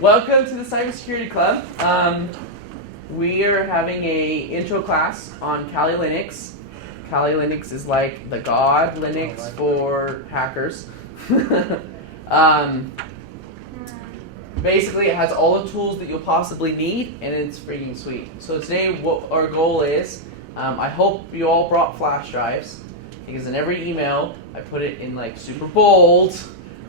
Welcome to the Cybersecurity Club. We are having a intro class on Kali Linux. Kali Linux is like the god Linux for hackers. Basically, it has all the tools that you'll possibly need, and it's freaking sweet. So today, what our goal is, I hope you all brought flash drives, because in every email, I put it in like super bold,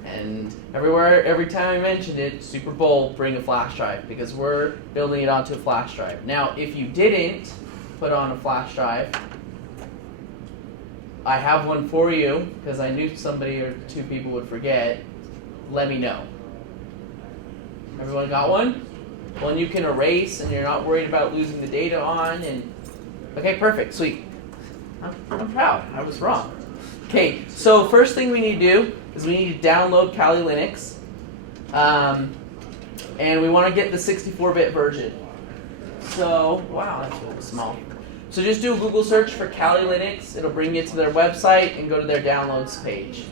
and every time I mention it, super bold, bring a flash drive, because we're building it onto a flash drive. Now, if you didn't put on a flash drive, I have one for you, because I knew somebody or two people would forget. Let me know. Everyone got one? One you can erase and you're not worried about losing the data on. And okay, perfect, sweet. I'm proud. I was wrong. Okay, so first thing we need to do is we need to download Kali Linux. And we want to get the 64-bit version. So, wow, that's really small. So just do a Google search for Kali Linux. It'll bring you to their website and go to their downloads page.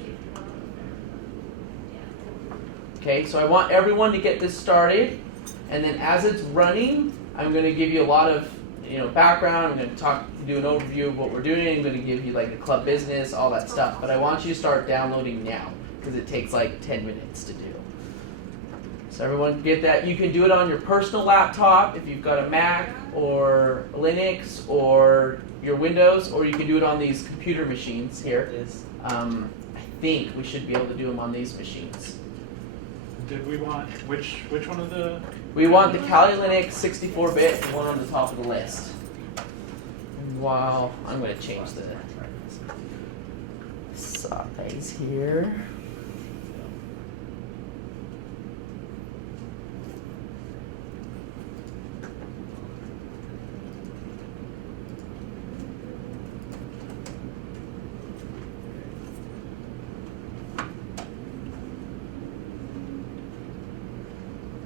Okay, so I want everyone to get this started, and then as it's running, I'm going to give you a lot of background. I'm going to do an overview of what we're doing. I'm going to give you like the club business, all that stuff. But I want you to start downloading now because it takes like 10 minutes to do. So everyone get that. You can do it on your personal laptop if you've got a Mac or Linux or your Windows, or you can do it on these computer machines here. I think we should be able to do them on these machines. Did we want which one of the? We want the Kali Linux 64-bit one on the top of the list. Wow, I'm going to change the size here.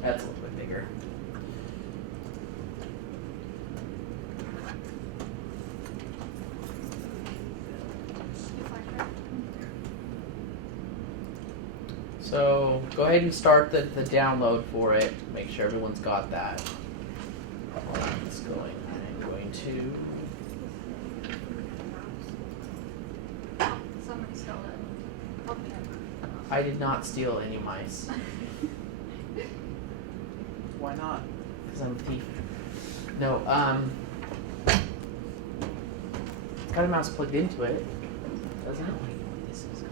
That's a little bit bigger. So go ahead and start the download for it. Make sure everyone's got that. It's going. I'm going to. Somebody stole it. I did not steal any mice. Why not? Because I'm a thief. No, it's got a mouse plugged into it. Doesn't it? This is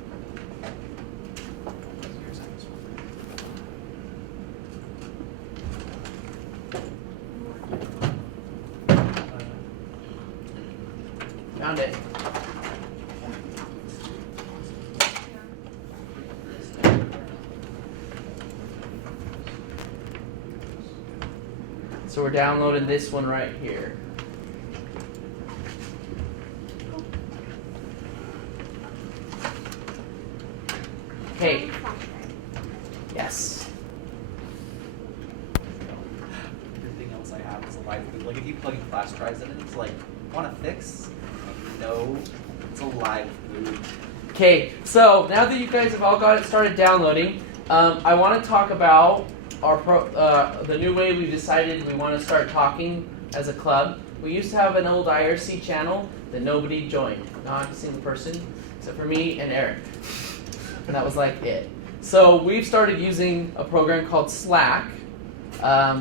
found it. So we're downloading this one right here. Okay. Yes. Everything else I have is a live boot. Like if you plug in flash drives in it, it's like, want to fix? No, it's a live boot. Okay, so now that you guys have all got it started downloading, I want to talk about the new way we decided we want to start talking as a club. We used to have an old IRC channel that nobody joined, not a single person, except for me and Eric. And that was like it. So we've started using a program called Slack.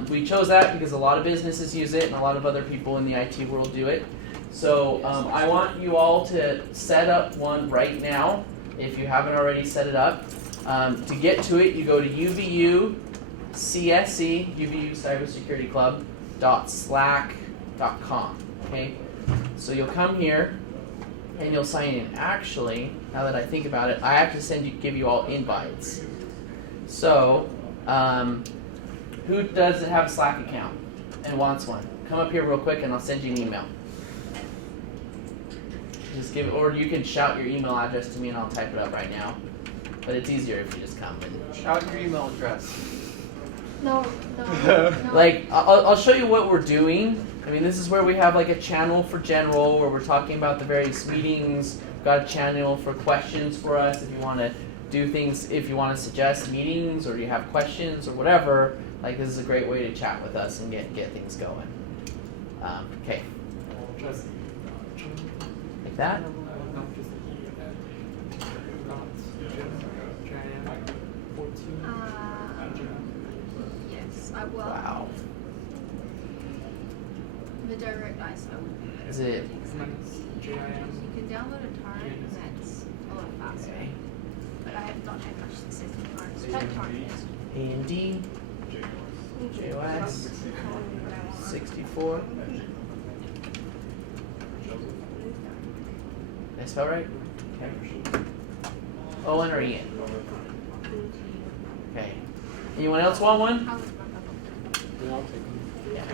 We chose that because a lot of businesses use it and a lot of other people in the IT world do it. So I want you all to set up one right now if you haven't already set it up. To get to it, you go to UVUCSC, UVU Cybersecurity Club .slack.com. Okay, so you'll come here and you'll sign in. Actually, now that I think about it, I have to give you all invites. So, who doesn't have a Slack account and wants one? Come up here real quick and I'll send you an email. Just give it, or you can shout your email address to me and I'll type it up right now. But it's easier if you just come and Shout your email address. No. like I'll show you what we're doing. I mean, this is where we have like a channel for general where we're talking about the various meetings. We've got a channel for questions for us if you want to do things if you want to suggest meetings or you have questions or whatever. Like this is a great way to chat with us and get things going. Okay, Just like that. not just JIM 14. Yes, I will. Wow. The direct ISO. Is it? Minutes, JIM. You can download a torrent and that's a lot faster. Okay. But I have not had much success with torrents. Check torrents. AMD, JOS, 64. Did I spell right? Okay. Owen or Ian? Okay. Anyone else want one? How was my Yeah, I'll take them. Yeah.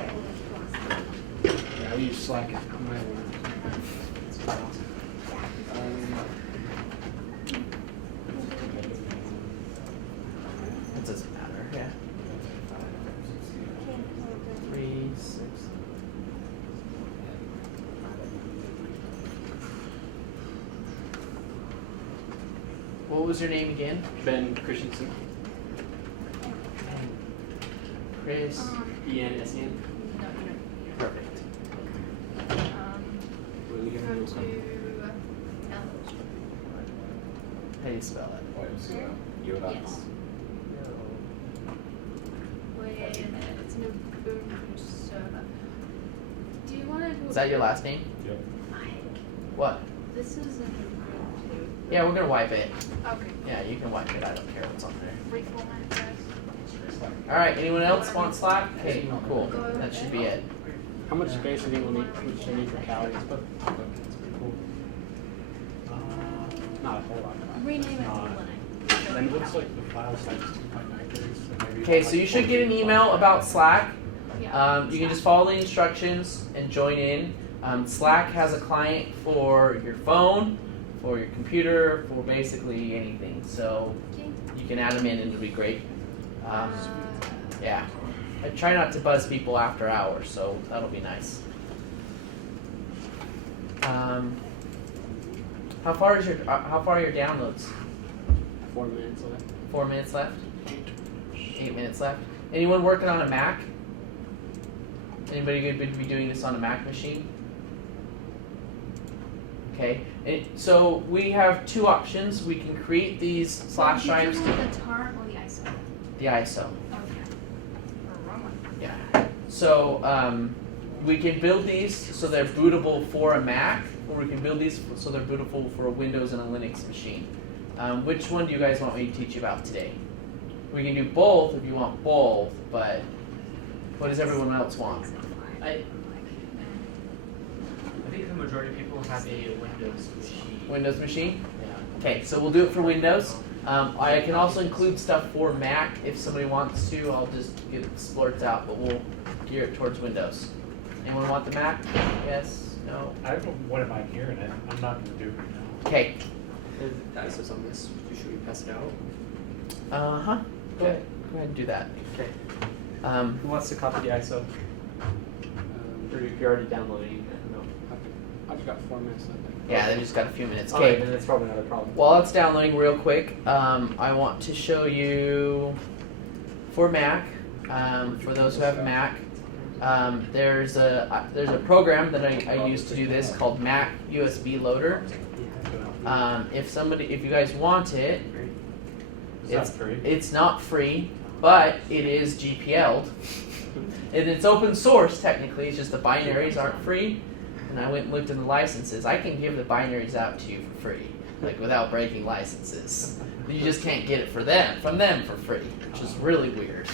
Yeah, I use Slack at my work. It doesn't matter. Yeah. 3, 6. What was your name again? Ben Christensen. Chris. E-N-S-E-N. No, Perfect. What are we go gonna do? to downloads. How do you spell it? Yes. Wait a minute, it's an Ubuntu server. Do you want to do Is that your last name? Yep. Mike, What? this is an Ubuntu. Yeah, we're gonna wipe it. Okay. Yeah, you can wipe it. I don't care what's on there. Reformat first. All right. Anyone else want Slack? Okay, cool. That should be it. How much space do you need for calories? But that's pretty cool. Not a whole lot. Rename it to Not- Linux. Then it looks like the file size is 2.9 gigs. So maybe Okay, so you should get an email about Slack. Yeah. You can just follow the instructions and join in. Slack has a client for your phone, for your computer, for basically anything. So Okay. you can add them in and it'll be great. Yeah. I try not to buzz people after hours, so that'll be nice. How far are your downloads? 4 minutes left. 4 minutes left? 8 minutes left. Anyone working on a Mac? Anybody going to be doing this on a Mac machine? Okay. So we have two options. We can create these flash drives. Did you want the torrent or the ISO? The ISO. Okay. Or wrong one. Yeah. So we can build these so they're bootable for a Mac, or we can build these so they're bootable for a Windows and a Linux machine. Which one do you guys want me to teach you about today? We can do both if you want both, but what does everyone else want? I think the majority of people have a Windows machine. Windows machine? Yeah. Okay, so we'll do it for Windows. I can also include stuff for Mac if somebody wants to. I'll just get it splurts out, but we'll gear it towards Windows. Anyone want the Mac? Yes? No? I have one in my here and I'm not gonna do it right now. Okay. The ISO's on this. Should we pass it out? Uh-huh. Go ahead and do that. Okay. Um, Who wants to copy the ISO? Or if you're already downloading it? No. I've got 4 minutes left. yeah, they just got a few minutes. Alright, Okay. then that's probably another problem. While it's downloading real quick, I want to show you for Mac, for those who have Mac, there's a program that I use to do this called Mac USB Loader. If you guys want it, Is that free? it's not free, but it is GPL'd. And it's open source technically, it's just the binaries aren't free. And I went and looked in the licenses. I can give the binaries out to you for free, like without breaking licenses. You just can't get it from them for free, which is really weird.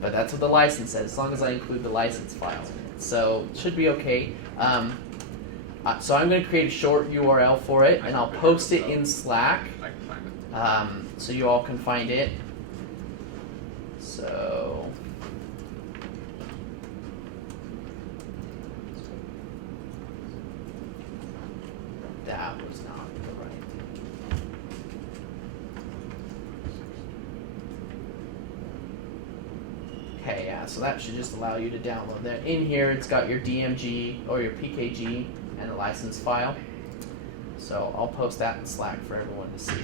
But that's what the license says, as long as I include the license file. So it should be okay. So I'm going to create a short URL for it, and I'll post it in Slack, so you all can find it. So that was not the right. Okay, yeah, so that should just allow you to download that. In here, it's got your DMG or your PKG and a license file. So I'll post that in Slack for everyone to see.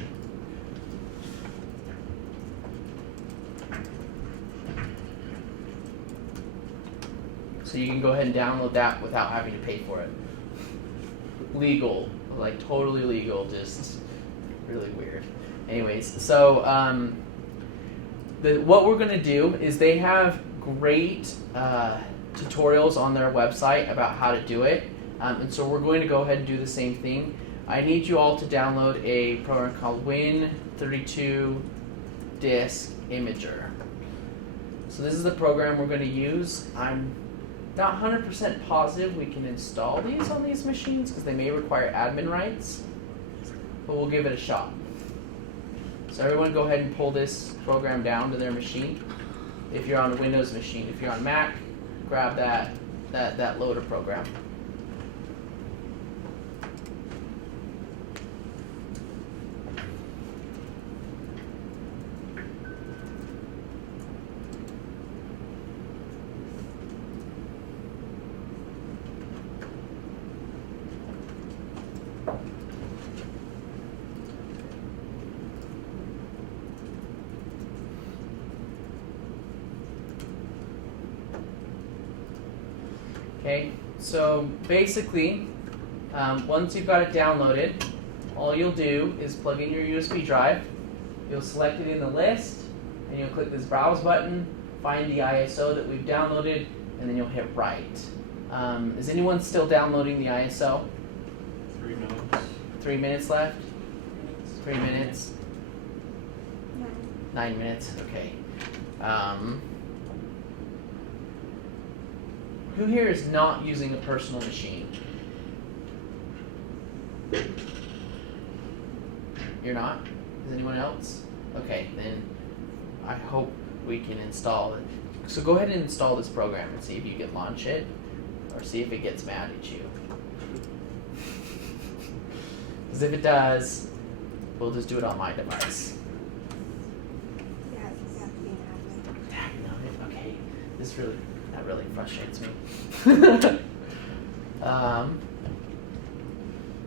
So you can go ahead and download that without having to pay for it. Legal, like totally legal, just really weird. Anyways, so what we're going to do is they have great tutorials on their website about how to do it. And so we're going to go ahead and do the same thing. I need you all to download a program called Win32 Disk Imager. So this is the program we're going to use. I'm not 100% positive we can install these on these machines because they may require admin rights, but we'll give it a shot. So everyone go ahead and pull this program down to their machine. If you're on a Windows machine, if you're on Mac, grab that loader program. Okay, so basically, once you've got it downloaded, all you'll do is plug in your USB drive. You'll select it in the list, and you'll click this browse button, find the ISO that we've downloaded, and then you'll hit write. Is anyone still downloading the ISO? 3 minutes. 3 minutes left? 3 minutes? 9 minutes, okay. Who here is not using a personal machine? You're not? Is anyone else? Okay, then I hope we can install it. So go ahead and install this program and see if you can launch it, or see if it gets mad at you. Because if it does, we'll just do it on my device. Yeah, you have to be an admin. Tagging on it? Okay. That really frustrates me.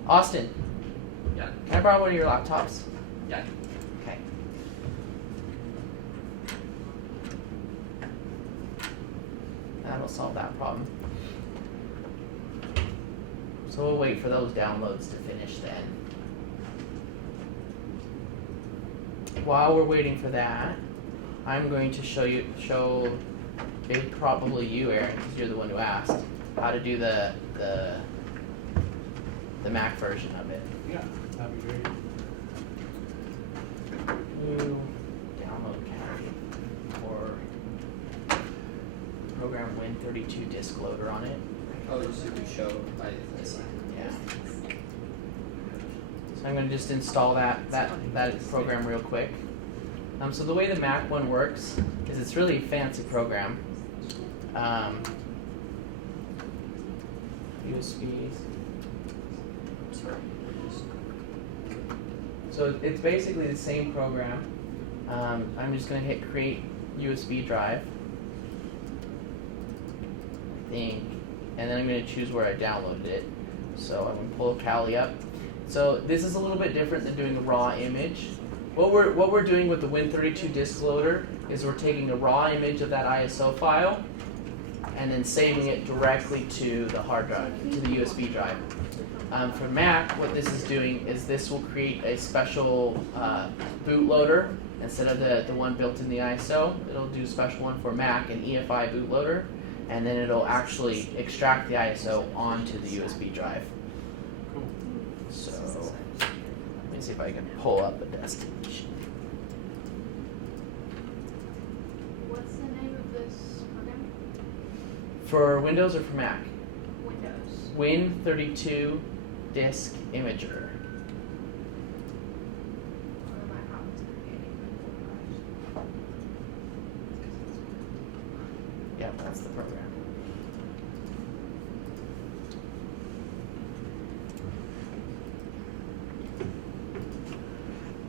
Austin, Yeah. can I borrow one of your laptops? Yeah. Okay. That'll solve that problem. So we'll wait for those downloads to finish then. While we're waiting for that, I'm going to show probably you, Aaron, because you're the one who asked, how to do the Mac version of it. Yeah, that'd be great. New download Kali or program Win32 disk loader on it. Oh, just to show. I see. Yeah. So I'm going to just install that program real quick. So the way the Mac one works is it's really a fancy program. USB. So it's basically the same program. I'm just going to hit create USB drive, I think, and then I'm going to choose where I downloaded it. So I'm going to pull Kali up. So this is a little bit different than doing a raw image. What we're doing with the Win32 disk loader is we're taking a raw image of that ISO file and then saving it directly to the hard drive, to the USB drive. For Mac, what this is doing is this will create a special bootloader instead of the one built in the ISO. It'll do a special one for Mac, an EFI bootloader, and then it'll actually extract the ISO onto the USB drive. Cool. So let me see if I can pull up a destination. What's the name of this program? For Windows or for Mac? Windows. Win32 Disk Imager. Or my problem's creating. Yep, that's the program.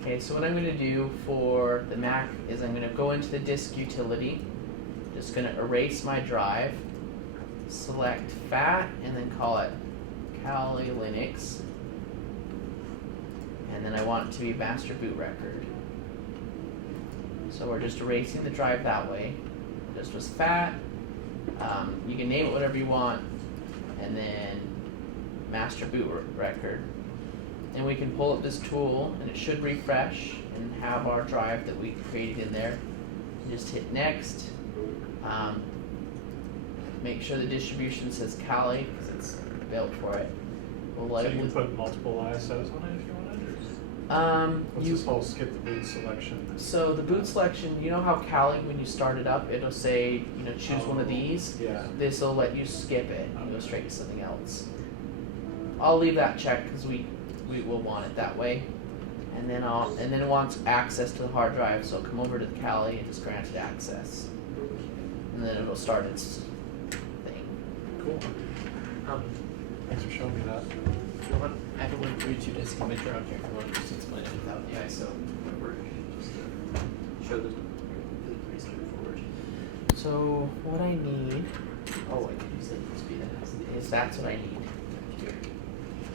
Okay, so what I'm going to do for the Mac is I'm going to go into the disk utility, just going to erase my drive, select FAT, and then call it Kali Linux, and then I want it to be master boot record. So we're just erasing the drive that way. This was FAT, You can name it whatever you want, and then master boot record. And we can pull up this tool, and it should refresh and have our drive that we created in there. Just hit next. Make sure the distribution says Kali because it's built for it. We'll let So it. you can put multiple ISOs on it if you wanted, or? What's You this whole skip the boot selection? so the boot selection. You know how Kali, when you start it up, it'll say choose one of Oh, these. Yeah. This will let you skip it and go straight to something else. I'll leave that checked because we will want it that way. And then it wants access to the hard drive, so come over to the Kali and just grant it access. And then it'll start its thing. Cool. Thanks for showing me that. I have a link for you to just come into out here if you want to just explain it without the ISO. Whatever. Just show the pretty straightforward. So what I need Oh, I can use that speed that has the is that's what I need. Here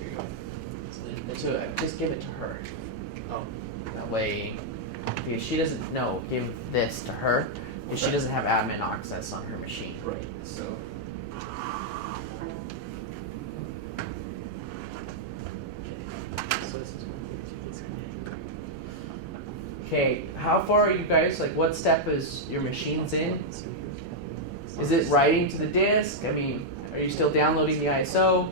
you go. So just give it to her. Oh, That way, because she doesn't know, give this to her because she Okay. doesn't have admin access on her machine. right. So. So this is going to be this Okay, how far are you guys? Like, what step is your machines in? Is it writing to the disk? I mean, are you still downloading the ISO?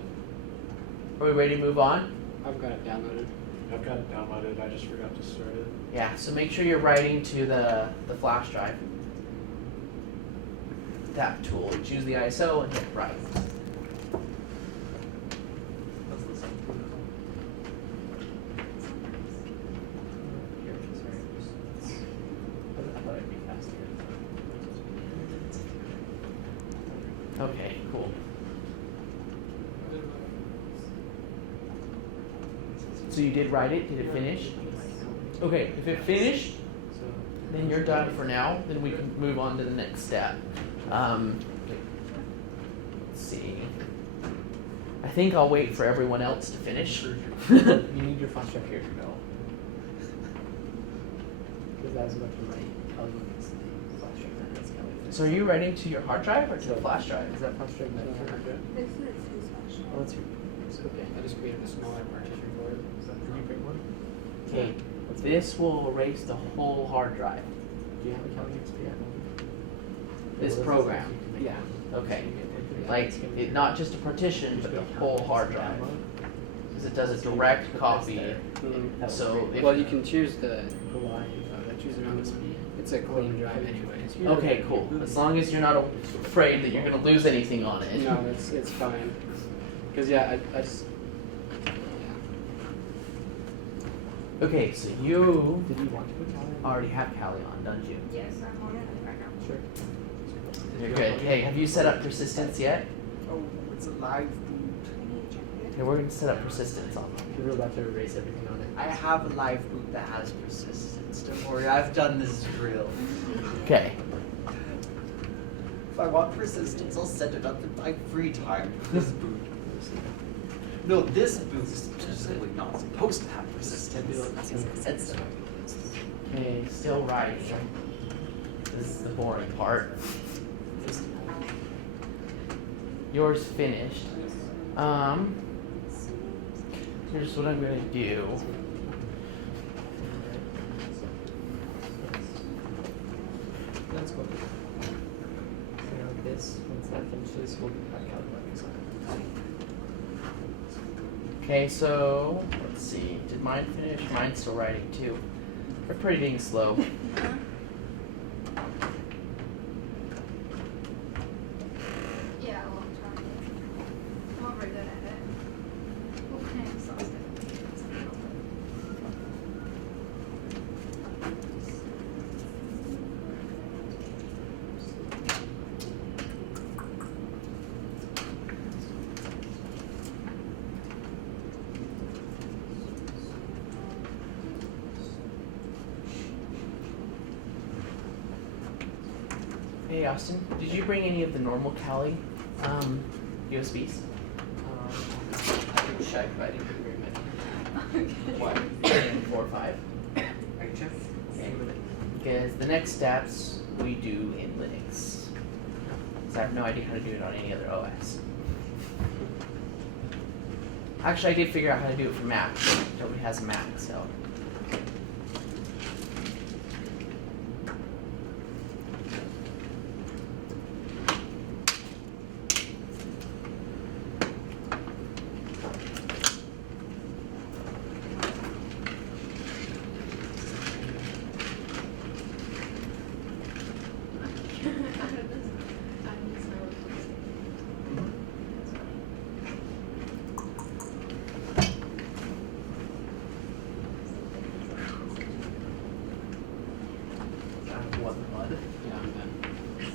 Are we ready to move on? I've got it downloaded. I've got it downloaded, I just forgot to start it. Yeah, so make sure you're writing to the flash drive. Tap tool, choose the ISO and hit write. That's the same. Here, sorry. I thought it'd be faster. Okay, cool. So you did write it? Did it finish? Okay, if it finished, So. then you're done for now. Then we can move on to the next step. Let's see. I think I'll wait for everyone else to finish. You need your flash drive here to go. Because that was about to write. I'll look at the flash drive that has Kelly. So are you writing to your hard drive or to the flash drive? Is that flash drive meant for hard drive? This is his special. Oh, that's your. Okay. I just created a smaller partition for it. Is that the new big one? Okay, this will erase the whole hard drive. Do you have a Kelly XP? This program. Yeah. Okay. Like, it, not just a partition, but the whole hard drive. Because it does a direct copy. So if- Well, you can choose the choose it on the speed. It's a clean drive anyways. Okay, cool. As long as you're not afraid that you're going to lose anything on it. No, it's fine. Because yeah, I just Okay, so you did you want to put Kelly? already have Kali on, don't you? Yes, I'm on it right now. Sure. You're good. Hey, have you set up persistence yet? Oh, it's a live boot. I need to check it. Okay, we're going to set up persistence on. We were about to erase everything on it. I have a live boot that has persistence. Don't worry, I've done this drill. Okay. If I want persistence, I'll set it up in my free time. This boot. No, this boot is specifically not supposed to have persistence. It's Okay, still writing. This is the boring part. Yours finished. Here's what I'm gonna do. That's cool. So now this, once that finishes, we'll have Kelly on. Okay, so let's see. Did mine finish? Mine's still writing too. They're pretty dang slow. Yeah, a long time. I'm not very good at it. Okay, exhausted. Hey Austin, did you bring any of the normal Kali USBs? I can check, but I didn't bring very many. What? 4 or 5? I check. Okay. Because the next steps we do in Linux. because I have no idea how to do it on any other OS. Actually, I did figure out how to do it for Mac. Nobody has a Mac, so.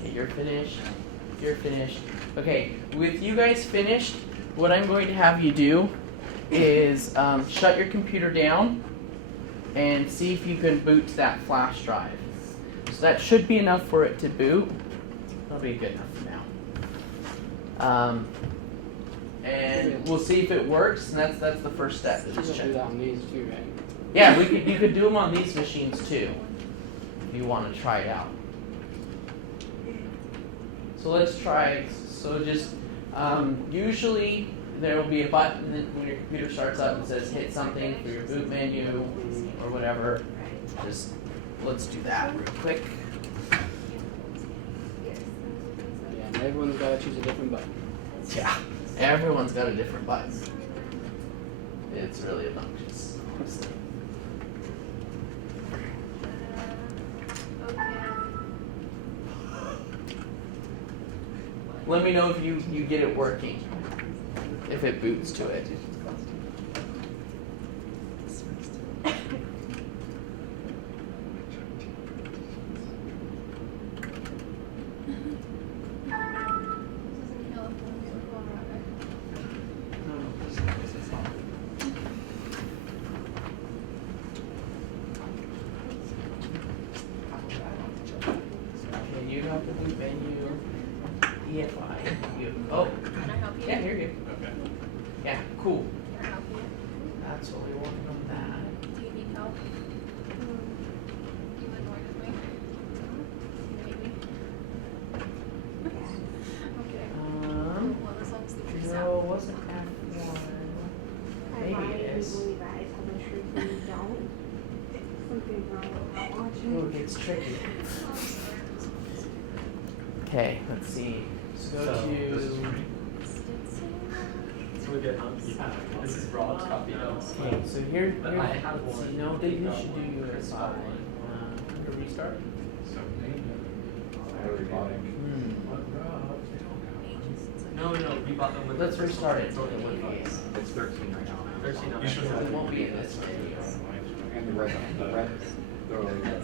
Okay, you're finished. You're finished. Okay, with you guys finished, what I'm going to have you do is shut your computer down and see if you can boot to that flash drive. So that should be enough for it to boot. That'll be good enough for now. And we'll see if it works, and that's the first step. Is Just just do check. that on these too, right? Yeah, you could do them on these machines too, if you want to try it out. So let's try. So just usually there will be a button that when your computer starts up and says hit something for your boot menu or whatever. Just let's do that real quick. Yeah, and everyone's got to choose a different button. Yeah, everyone's got a different button. It's really obnoxious, honestly. Let me know if you get it working, if it boots to it. Okay, you have the boot menu. EFI. Oh, Can I help you? yeah, you're good. Okay. Yeah, cool. Can I help you? That's what we're working on that. Do you need help? You annoyed with me? You hate me? Okay. Well, as long as the tree's No, out. it wasn't F1. Maybe it is. believe I tell the truth when you don't. Something's wrong with that watching. Ooh, it gets tricky. Oh, I'm sorry. Okay, let's see. So go So, to. this is free. So we get this is Rob's copy notes. Okay, so here. But I have one. See, no, you should do US5. Under restart. So, No, we bought them with. Let's restart it. It's only one case. It's 13 right now. 13 You should have It won't be in this video. And the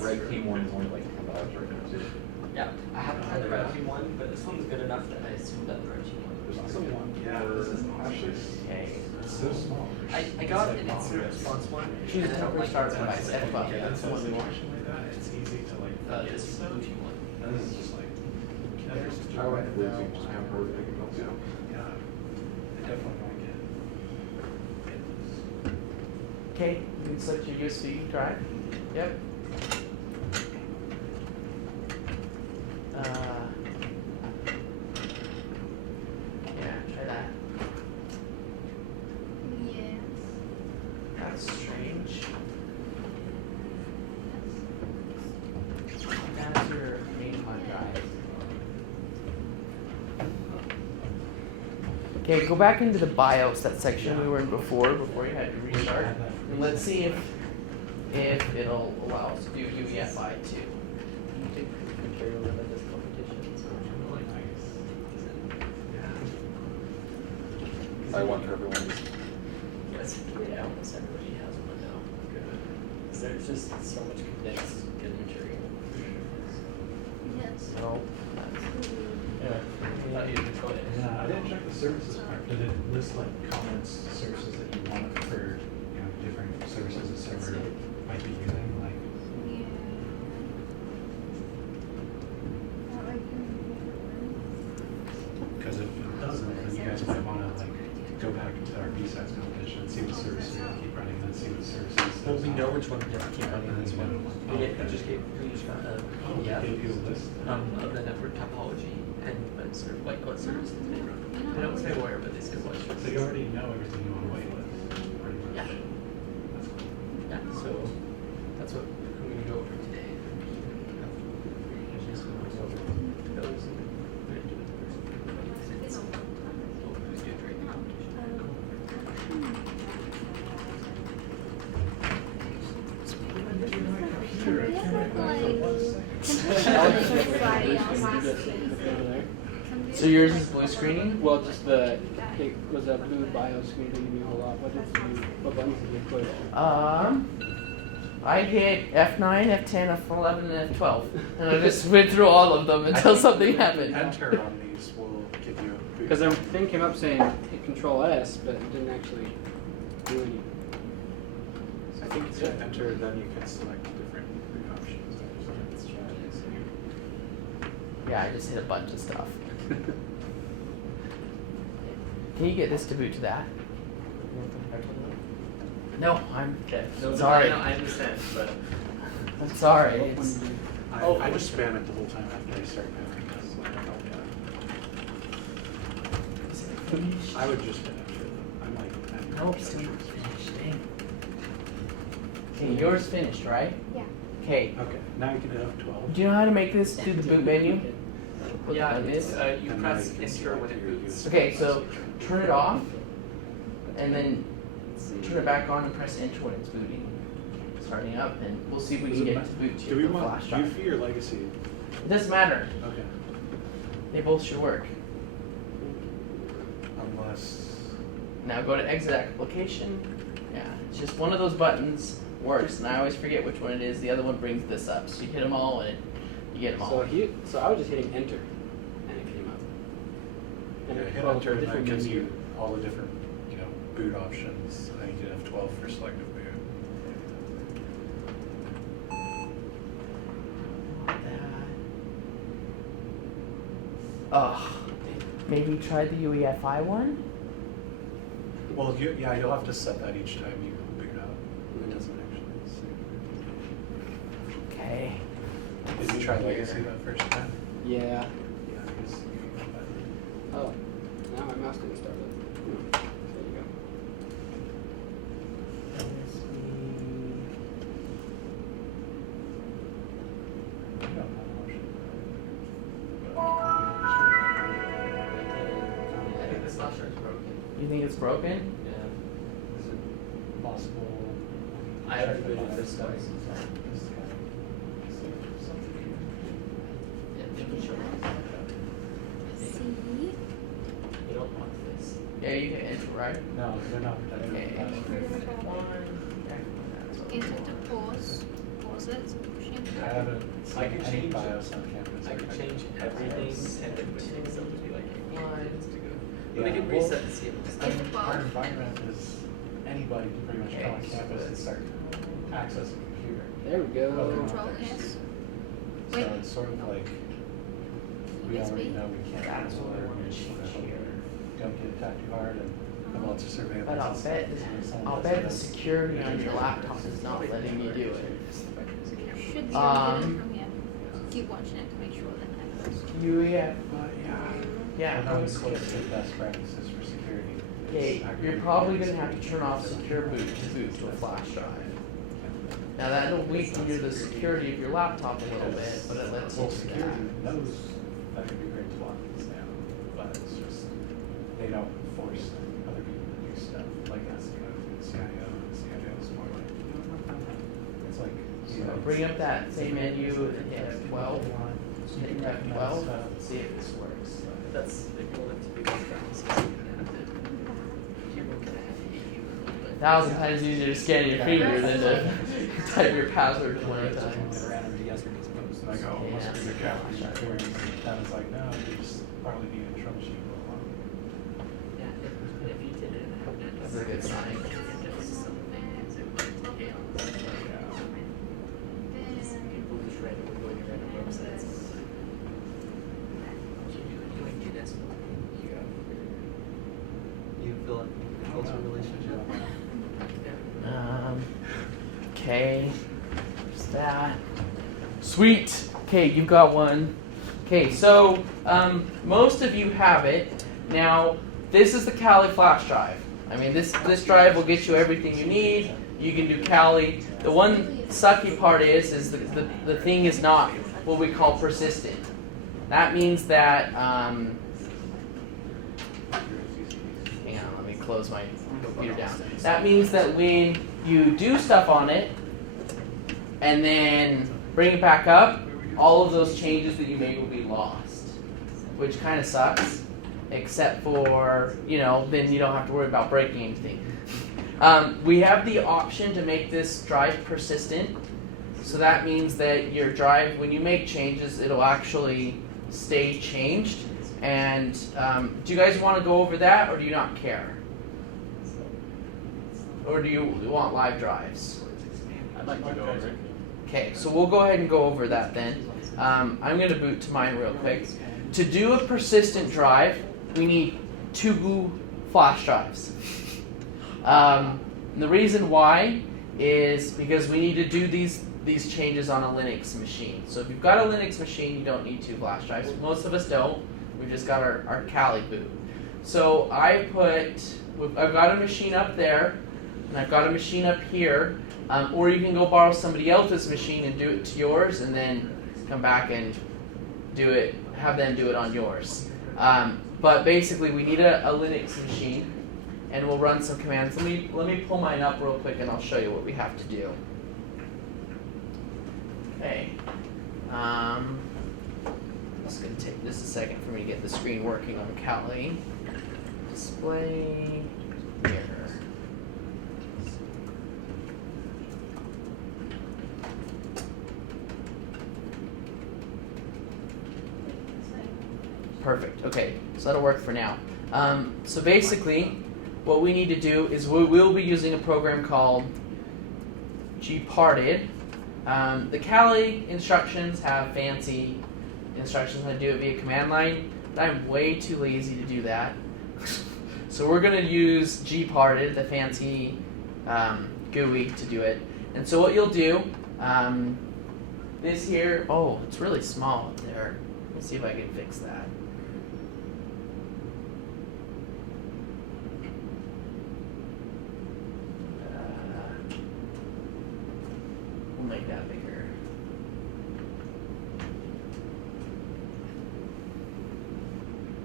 red team one is only like $10 right now. Yeah, I haven't had the red team one, but this one's good enough that I assumed that the red team one. There's also one Yeah, this is actually Okay. so small. I got an instant response one. Choose and I don't temporary like start it. device. F button. Yeah, That's the one we want. like that. It's easy to like. This is the Bluetooth one. And this is just like. I like losing just hampered. Yeah. I definitely like it. Okay, you can select your USB drive. Yep. Yeah, try that. Yes. That's strange. That's your main hard drive. Okay, go back into the BIOS, that section we were in before you had to restart. And let's see if it'll allow us to do UVFI too. You take material that does competitions or Really nice. I want everyone. Yes, yeah, almost everybody has one now. Because there's just so much condensed good material. Yes. So that's Yeah. Go ahead. Yeah, I didn't check the services part. Did it list like comments, services that you want for, different services the server might be using? Like, Yeah. That way you because if it doesn't, then you guys might want to like go back to our B-sides competition and see what services we keep running, then see what services. Well, we know which one to keep running this one. We just got a Oh, they PDF gave you a list? of the network topology, and but like what services they run. They don't say where, but they say what. So you already know everything you want to wait with, pretty much. Yeah. That's cool. Yeah, so that's what I'm gonna go over today. Those, we're gonna do it first. We'll do it right now. So yours is blue screening? Well, just the, it was a blue bio screen that gave me a whole lot. What buttons did you push? I hit F9, F10, F11, and F12. And I just went through all of them until something happened. Enter on these will give you a boot. Because the thing came up saying hit Control S, but it didn't actually do any. I think it's enter, then you can select different boot options. Yeah, I just hit a bunch of stuff. Can you get this to boot to that? No, I'm sorry. No, I understand, but I'm sorry. It's, I just spam it the whole time after I start spamming this. I would just hit enter though. I'm like, no, it's still not finished. Dang. Okay, yours finished, right? Yeah. Okay. Okay, now you can hit F12. Do you know how to make this do the boot menu? yeah, Like it's this? you And press now you can enter when select it your boots. Okay, so turn it off, and then turn it back on and press enter when it's booting. Starting up, and we'll see if we can get it to boot to Do we the want flash drive. UV or legacy? It doesn't matter. Okay. They both should work. Unless. Now go to exit application. Yeah, it's just one of those buttons works, and I always forget which one it is. The other one brings this up, so you hit them all, and you get them all. So I was just hitting enter, and it came up. And Yeah, it hit called enter, and that different gives menu. you all the different, boot options. I think you did F12 for selective boot. Ugh. Maybe try the UEFI one? Well, you'll have to set that each time you boot up. It doesn't actually. Okay. Did you try legacy that first time? Yeah. Yeah, I guess Oh, now my mouse didn't start it. There you go. you don't have motion. I think this flash drive is broken. You think it's broken? Yeah. Is it possible? I haven't booted this twice. Yeah, you should. See? You don't want this. Yeah, you can enter, right? No, they're not protected. Okay. Enter to pause it, so pushing. I haven't I seen could any change BIOS on campus. I could change everything and then put things up to be like lines to go. But they Yeah, can well, reset the CMS. Our environment is anybody can pretty much come on campus and start accessing a computer. There we go. Control S. So Wait. it's sort of like, we USB? already know we can't That's what I or wanna change here. don't get attacked too hard and have lots of surveillance. But I'll bet the security on your laptop is not letting you do it. Should be able to do it from here. Keep watching it to make sure that happens. Yeah. And that was close to best practices for security. Okay, you're probably gonna have to turn off secure boot to boot to a flash drive. Now that'll weaken the security of your laptop a little bit, but it lets you Well, do security that. knows that could be great to lock these down, but it's just, they don't force other people to do stuff like us, CIO, and CIO is more like, it's like, So bring up that same menu and hit F12. Hit F12 and see if this works. That's if you want it to be like that. So you have to. People can hate you a little bit. 1,000 times easier to scan your finger than to type your password 20 times. And I go, oh, must be the captain's experience, and then it's like, no, you just probably need to troubleshoot a little longer. Yeah, if you did it and have it, That's a good sign. if there was something, it would take out. People just randomly going to random websites. Doing DNS. You feel like a closer relationship? Okay. There's that. Sweet. Okay, you've got one. Okay, so most of you have it. Now, this is the Kali flash drive. I mean, this drive will get you everything you need. You can do Kali. The one sucky part is the thing is not what we call persistent. That means that, hang on, let me close my computer down. That means that when you do stuff on it and then bring it back up, all of those changes that you made will be lost, which kind of sucks, except for, then you don't have to worry about breaking anything. We have the option to make this drive persistent, so that means that your drive, when you make changes, it'll actually stay changed. And do you guys want to go over that, or do you not care? Or do you want live drives? I'd like to go over it. Okay, so we'll go ahead and go over that then. I'm going to boot to mine real quick. To do a persistent drive, we need 2 flash drives. The reason why is because we need to do these changes on a Linux machine. So if you've got a Linux machine, you don't need 2 flash drives. Most of us don't. We've just got our Kali boot. So I've got a machine up there, and I've got a machine up here. Or you can go borrow somebody else's machine and do it to yours, and then come back and have them do it on yours. But basically, we need a Linux machine, and we'll run some commands. Let me pull mine up real quick, and I'll show you what we have to do. Okay. It's going to take just a second for me to get the screen working on Kali. Display here. Perfect. Okay, so that'll work for now. So basically, what we need to do is we will be using a program called gparted. The Kali instructions have fancy instructions on how to do it via command line, but I'm way too lazy to do that. So we're going to use gparted, the fancy GUI, to do it. And so what you'll do, this here, oh, it's really small up there. Let's see if I can fix that. We'll make that bigger.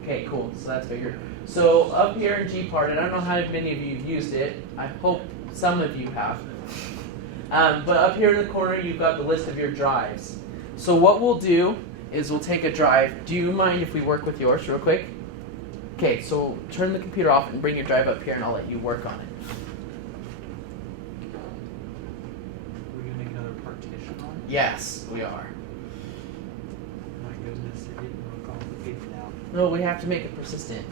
Okay, cool. So that's bigger. So up here in gparted, I don't know how many of you have used it. I hope some of you have. But up here in the corner, you've got the list of your drives. So what we'll do is we'll take a drive. Do you mind if we work with yours real quick? Okay, so turn the computer off and bring your drive up here, and I'll let you work on it. We're gonna make another partition on it? Yes, we are. My goodness, you're getting real complicated now. No, we have to make it persistent.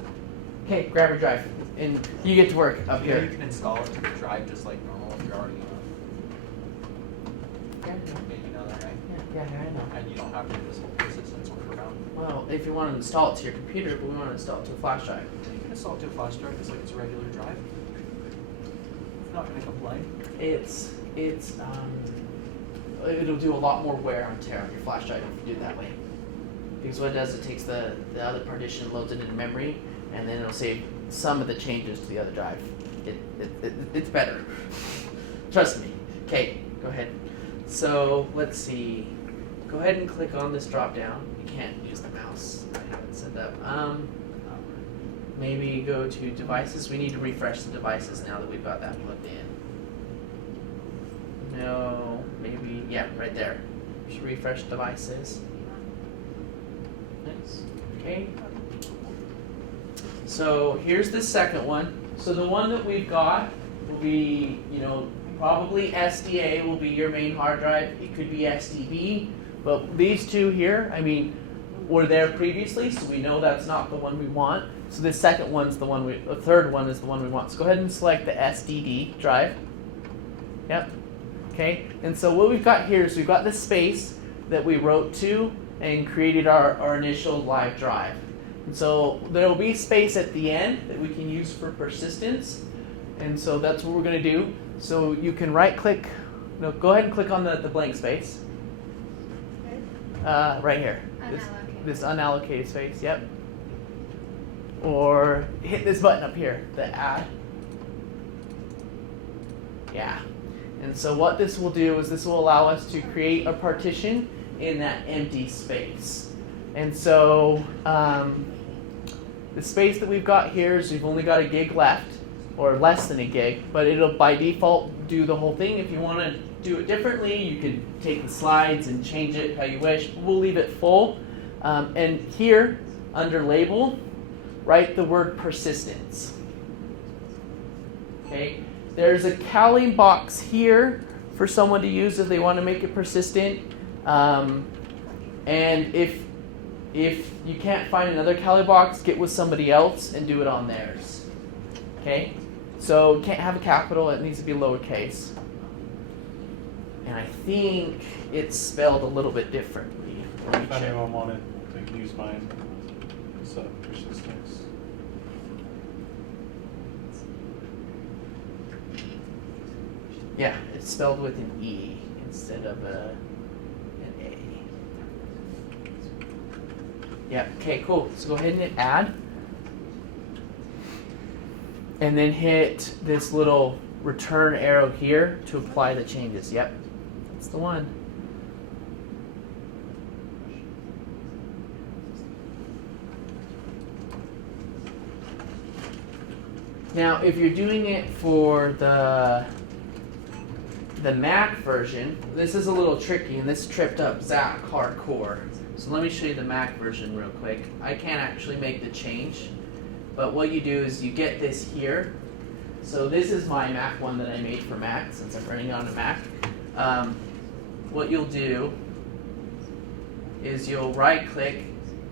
Okay, grab your drive, and you get to work up You know, here. you can install it to the drive just like normal if you're already on. Yeah, You know that, right? yeah, I know. And you don't have to do this whole persistence workaround. Well, if you want to install it to your computer, but we want to install it to a flash drive. You can install it to a flash drive just like it's a regular drive. It's not gonna complain. It'll do a lot more wear and tear on your flash drive if you do it that way. Because what it does, it takes the other partition, loads it into memory, and then it'll save some of the changes to the other drive. It's better. Trust me. Okay, go ahead. So let's see. Go ahead and click on this drop down. You can't use the mouse. I have it set up. Maybe go to devices. We need to refresh the devices now that we've got that plugged in. No, maybe, yeah, right there. Should refresh devices. Nice. Okay. So here's the second one. So the one that we've got will be, probably SDA will be your main hard drive. It could be SDB, but these two here, were there previously, so we know that's not the one we want. So the second one's the one the third one is the one we want. So go ahead and select the SDD drive. Yep. Okay. And so what we've got here is we've got the space that we wrote to and created our initial live drive. And so there will be space at the end that we can use for persistence. And so that's what we're going to do. So you can right click, go ahead and click on the blank space. Right here. I'm This- not located. this unallocated space, yep. Or hit this button up here, the add. Yeah. And so what this will do is this will allow us to create a partition in that empty space. And so the space that we've got here is we've only got a gig left, or less than a gig, but it'll by default do the whole thing. If you want to do it differently, you can take the slides and change it how you wish. We'll leave it full. And here, under label, write the word persistence. Okay. There's a Kali box here for someone to use if they want to make it persistent. And if you can't find another Kali box, get with somebody else and do it on theirs. Okay? So you can't have a capital, it needs to be lowercase. And I think it's spelled a little bit differently. Let me If check. anyone wanted, they can use mine. Set up persistence. Yeah, it's spelled with an E instead of an A. Yeah, okay, cool. So go ahead and hit add. And then hit this little return arrow here to apply the changes. Yep, that's the one. Now, if you're doing it for the Mac version, this is a little tricky, and this tripped up Zach hardcore. So let me show you the Mac version real quick. I can't actually make the change, but what you do is you get this here. So this is my Mac one that I made for Mac, since I'm running on a Mac. What you'll do is you'll right-click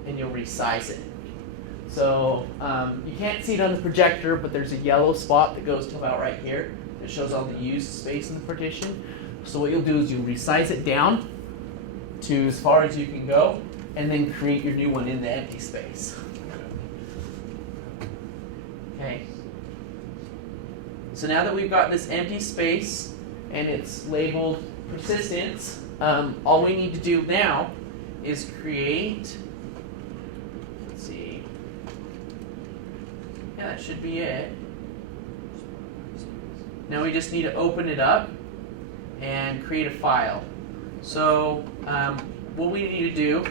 and you'll resize it. So you can't see it on the projector, but there's a yellow spot that goes to about right here. It shows all the used space in the partition. So what you'll do is you'll resize it down to as far as you can go, and then create your new one in the empty space. Okay. So now that we've got this empty space and it's labeled persistence, all we need to do now is create, let's see, yeah, that should be it. Now we just need to open it up and create a file. So what we need to do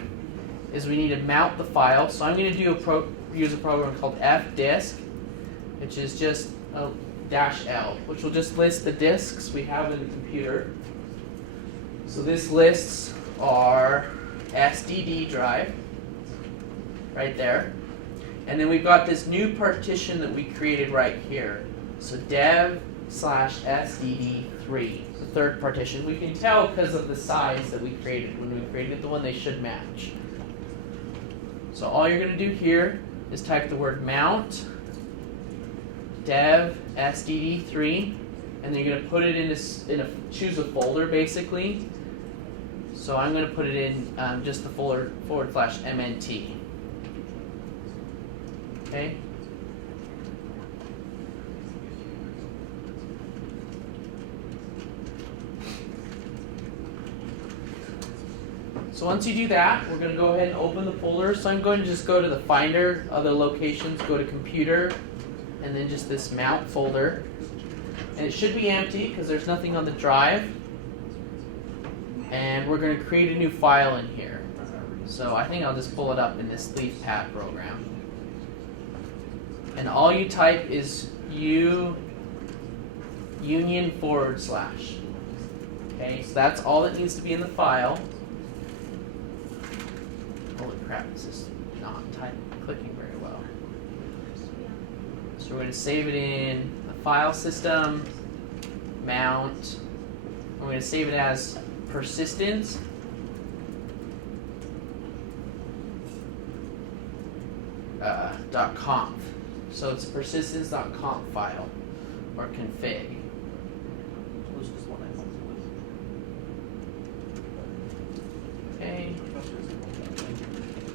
is we need to mount the file. So I'm going to use a program called fdisk, which is just a -L, which will just list the disks we have in the computer. So this lists our SDD drive right there. And then we've got this new partition that we created right here. So dev/SDD3, the third partition. We can tell because of the size that we created. When we created the one, they should match. So all you're going to do here is type the word mount dev/SDD3, and then you're going to put it choose a folder basically. So I'm going to put it in just the folder /MNT. Okay. So once you do that, we're going to go ahead and open the folder. So I'm going to just go to the Finder, other locations, go to Computer, and then just this Mount folder. And it should be empty because there's nothing on the drive. And we're going to create a new file in here. So I think I'll just pull it up in this LeafPad program. And all you type is union/. Okay, so that's all that needs to be in the file. Holy crap, this is not clicking very well. So we're going to save it in the file system, mount. I'm going to save it as persistence. .conf. So it's a persistence.conf file or config. Which is what I want Okay.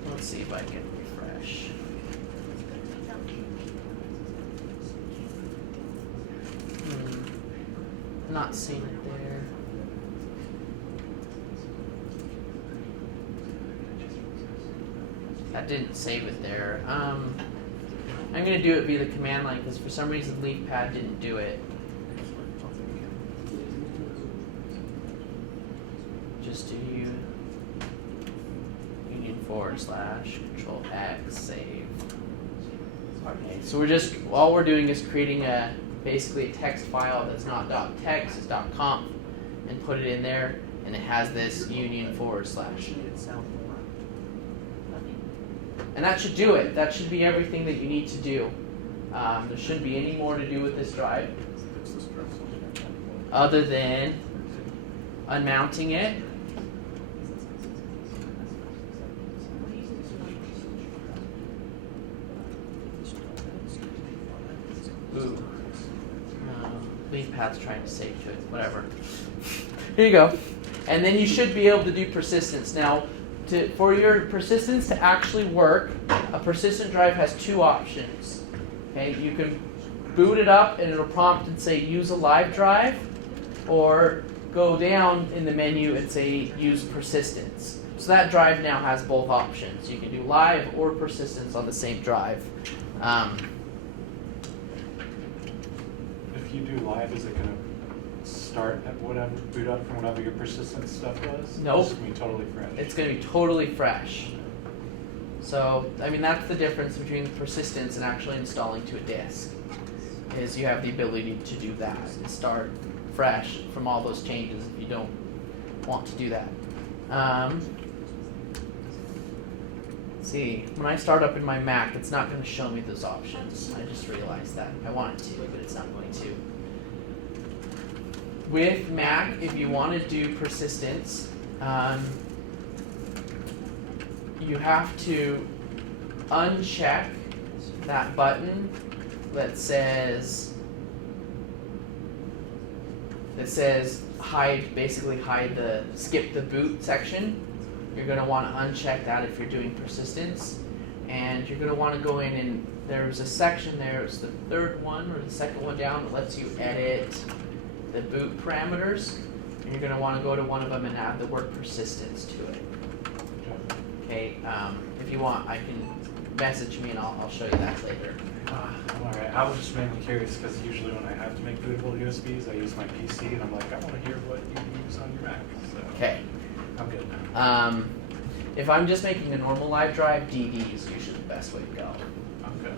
Let's see if I can refresh. Not seeing it there. didn't save it there. I'm gonna do it via the command line because for some reason LeafPad didn't do it. Just do union/Control-X save. Okay, so all we're doing is creating basically a text file that's not .text, it's .conf, and put it in there, and it has this union/. And that should do it. That should be everything that you need to do. There shouldn't be any more to do with this drive other than unmounting it. Ooh. LeafPad's trying to save to it. Whatever. Here you go. And then you should be able to do persistence. Now, for your persistence to actually work, a persistent drive has two options. Okay, you can boot it up and it'll prompt and say use a live drive, or go down in the menu and say use persistence. So that drive now has both options. You can do live or persistence on the same drive. If you do live, is it gonna start at whatever, boot up from whatever your persistent stuff was? Nope. It's gonna be totally fresh. It's going to be totally fresh. So, I mean, that's the difference between persistence and actually installing to a disk, is you have the ability to do that, and start fresh from all those changes if you don't want to do that. Let's see, when I start up in my Mac, it's not going to show me those options. I just realized that. I want it to, but it's not going to. With Mac, if you want to do persistence, you have to uncheck that button that says hide, basically skip the boot section. You're going to want to uncheck that if you're doing persistence, and you're going to want to go in, and there's a section there, it's the third one or the second one down, that lets you edit the boot parameters, and you're going to want to go to one of them and add the word persistence to it. Okay, if you want, I can message me and I'll show you that later. Alright, I was just mainly curious because usually when I have to make bootable USBs, I use my PC and I'm like, I want to hear what you use on your Mac. So Okay. I'm good now. If I'm just making a normal live drive, DD is usually the best way to go. I'm good.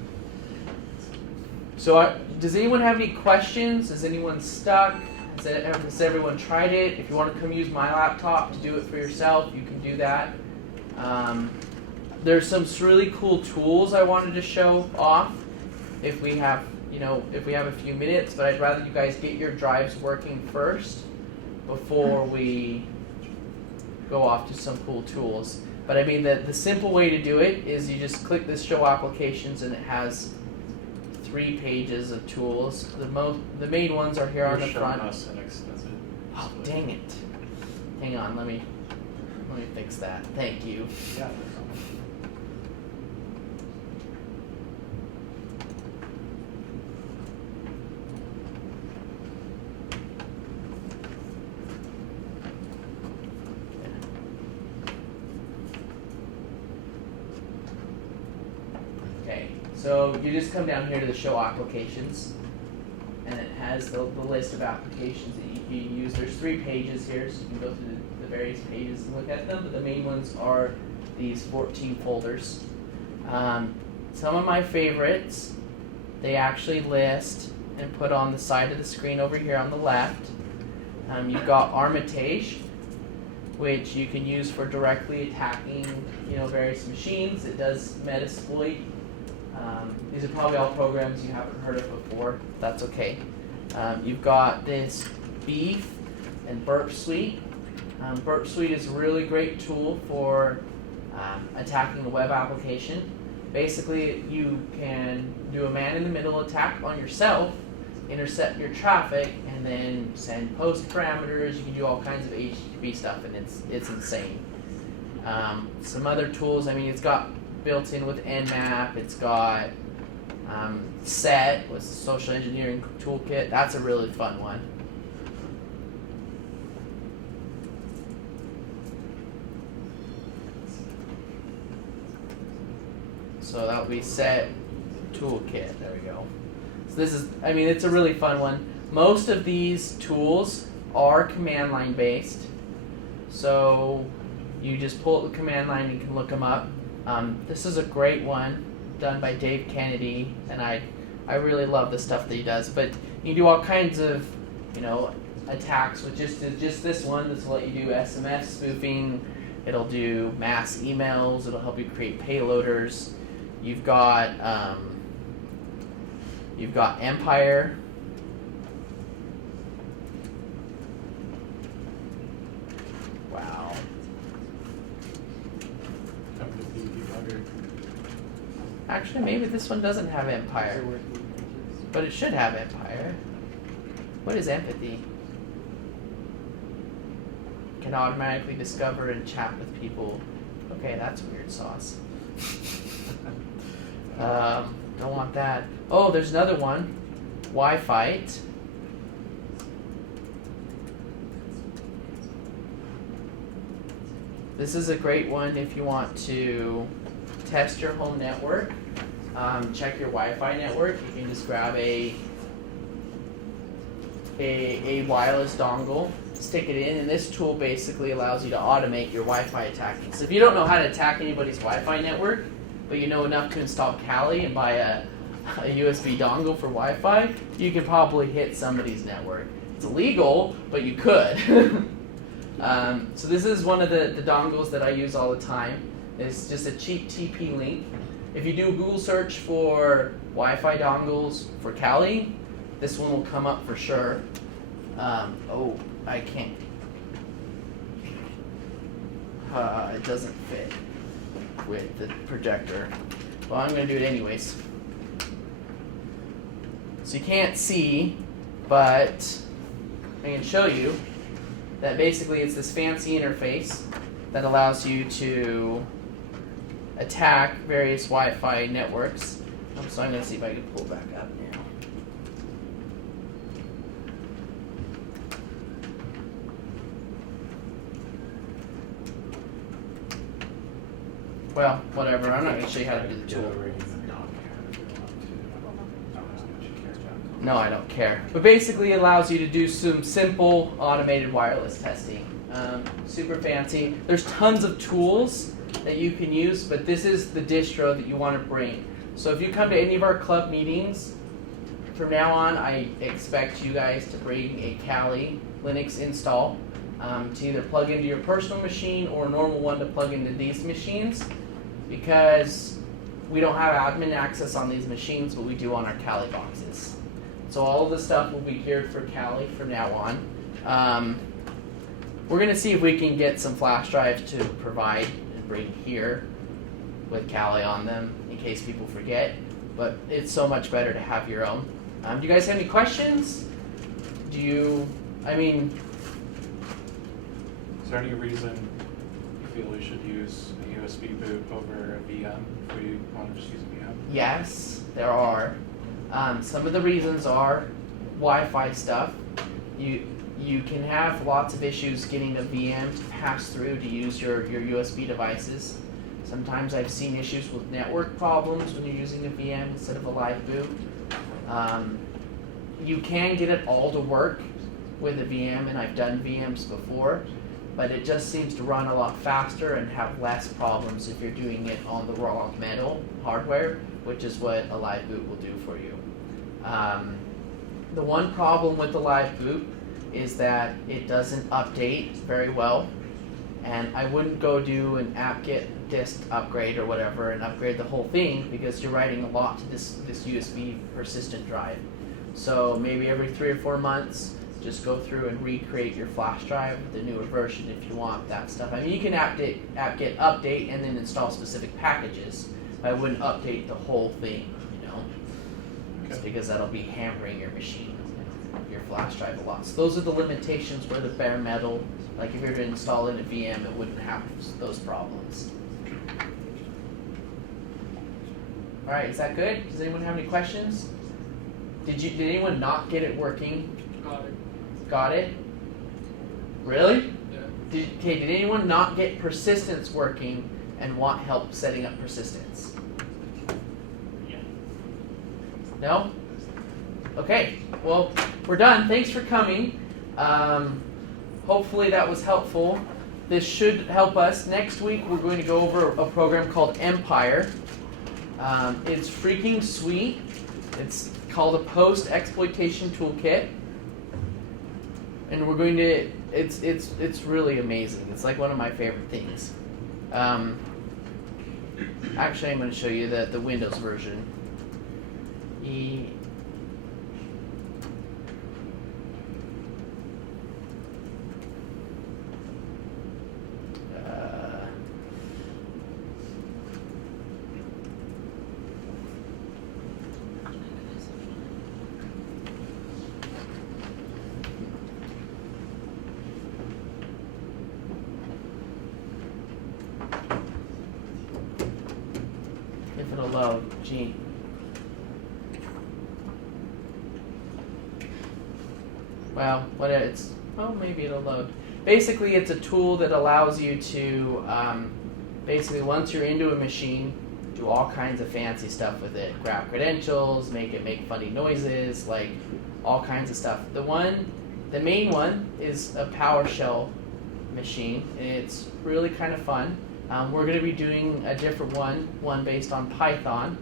So, does anyone have any questions? Is anyone stuck? Has everyone tried it? If you want to come use my laptop to do it for yourself, you can do that. There's some really cool tools I wanted to show off if we have a few minutes, but I'd rather you guys get your drives working first before we go off to some cool tools. But I mean, the simple way to do it is you just click this show applications, and it has 3 pages of tools. The main ones are here on the front. You're showing us an extensive. Oh, dang it. Hang on, let me fix that. Thank you. Yeah. Okay, so you just come down here to the show applications, and it has the list of applications that you can use. There's 3 pages here, so you can go through the various pages and look at them, but the main ones are these 14 folders. Some of my favorites, they actually list and put on the side of the screen over here on the left. You've got Armitage, which you can use for directly attacking, various machines. It does Metasploit. These are probably all programs you haven't heard of before. That's okay. You've got this Beef and Burp Suite. Burp Suite is a really great tool for attacking a web application. Basically, you can do a man-in-the-middle attack on yourself, intercept your traffic, and then send post parameters. You can do all kinds of HTTP stuff, and it's insane. Some other tools, it's got built in with Nmap. It's got SET with the social engineering toolkit. That's a really fun one. So that'll be set toolkit. There we go. So this is, I mean, it's a really fun one. Most of these tools are command line based. So you just pull up the command line and you can look them up. This is a great one done by Dave Kennedy, and I really love the stuff that he does. But you can do all kinds of, attacks with just this one. This will let you do SMS spoofing. It'll do mass emails. It'll help you create payloaders. You've got Empire. Wow. Empathy debugger. Actually, maybe this one doesn't have Empire, but it should have Empire. What is empathy? Can automatically discover and chat with people. Okay, that's weird sauce. Don't want that. Oh, there's another one. Wi-Fi. This is a great one if you want to test your home network. Check your Wi-Fi network. You can just grab a wireless dongle, stick it in, and this tool basically allows you to automate your Wi-Fi attacking. So if you don't know how to attack anybody's Wi-Fi network, but you know enough to install Kali and buy a USB dongle for Wi-Fi, you can probably hit somebody's network. It's illegal, but you could. So this is one of the dongles that I use all the time. It's just a cheap TP link. If you do a Google search for Wi-Fi dongles for Kali, this one will come up for sure. Oh, I can't. It doesn't fit with the projector. Well, I'm going to do it anyways. So you can't see, but I can show you that basically it's this fancy interface that allows you to attack various Wi-Fi networks. So I'm going to see if I can pull back up now. Well, whatever. I'm not going to show you how to do the tool. No, I don't care. But basically it allows you to do some simple automated wireless testing. Super fancy. There's tons of tools that you can use, but this is the distro that you want to bring. So if you come to any of our club meetings, from now on I expect you guys to bring a Kali Linux install to either plug into your personal machine or a normal one to plug into these machines, because we don't have admin access on these machines, but we do on our Kali boxes. So all of the stuff will be geared for Kali from now on. We're going to see if we can get some flash drives to provide and bring here with Kali on them in case people forget, but it's so much better to have your own. Do you guys have any questions? Is there any reason you feel we should use a USB boot over a VM if we want to just use a VM? Yes, there are. Some of the reasons are Wi-Fi stuff. You can have lots of issues getting a VM to pass through to use your USB devices. Sometimes I've seen issues with network problems when you're using a VM instead of a live boot. You can get it all to work with a VM, and I've done VMs before, but it just seems to run a lot faster and have less problems if you're doing it on the raw metal hardware, which is what a live boot will do for you. The one problem with the live boot is that it doesn't update very well, and I wouldn't go do an apt-get disk upgrade or whatever and upgrade the whole thing, because you're writing a lot to this USB persistent drive. So maybe every 3 or 4 months, just go through and recreate your flash drive with the newer version if you want that stuff. I mean, you can apt-get update and then install specific packages, but I wouldn't update the whole thing, just because that'll be hammering your machine, your flash drive a lot. So those are the limitations where the bare metal, like if you were to install in a VM, it wouldn't have those problems. All right, is that good? Does anyone have any questions? Did anyone not get it working? Got it. Got it? Really? Yeah. Did anyone not get persistence working and want help setting up persistence? No? Okay, well, we're done. Thanks for coming. Hopefully that was helpful. This should help us. Next week we're going to go over a program called Empire. It's freaking sweet. It's called a post-exploitation toolkit. And we're going to, it's really amazing. It's like one of my favorite things. Actually, I'm going to show you the Windows version. If it'll load, gee. Well, maybe it'll load. Basically, it's a tool that allows you to, basically once you're into a machine, do all kinds of fancy stuff with it. Grab credentials, make it make funny noises, like all kinds of stuff. The main one is a PowerShell machine, and it's really kind of fun. We're going to be doing a different one based on Python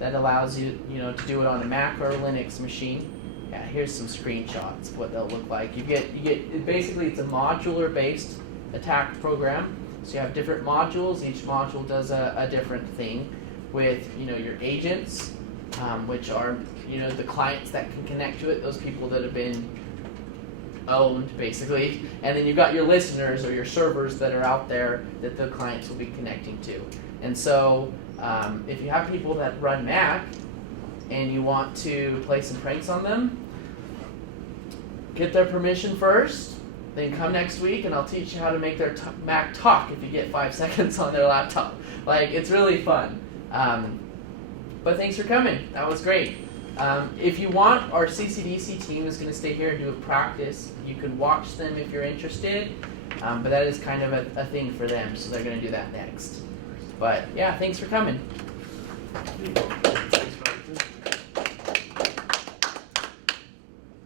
that allows you, to do it on a Mac or a Linux machine. Yeah, here's some screenshots of what they'll look like. You get basically it's a modular-based attack program. So you have different modules. Each module does a different thing with, your agents, which are, the clients that can connect to it, those people that have been owned, basically. And then you've got your listeners or your servers that are out there that the clients will be connecting to. And so if you have people that run Mac and you want to play some pranks on them, get their permission first, then come next week and I'll teach you how to make their Mac talk if you get 5 seconds on their laptop. It's really fun. But thanks for coming. That was great. If you want, our CCDC team is going to stay here and do a practice. You can watch them if you're interested, but that is kind of a thing for them, so they're going to do that next. But yeah, thanks for coming.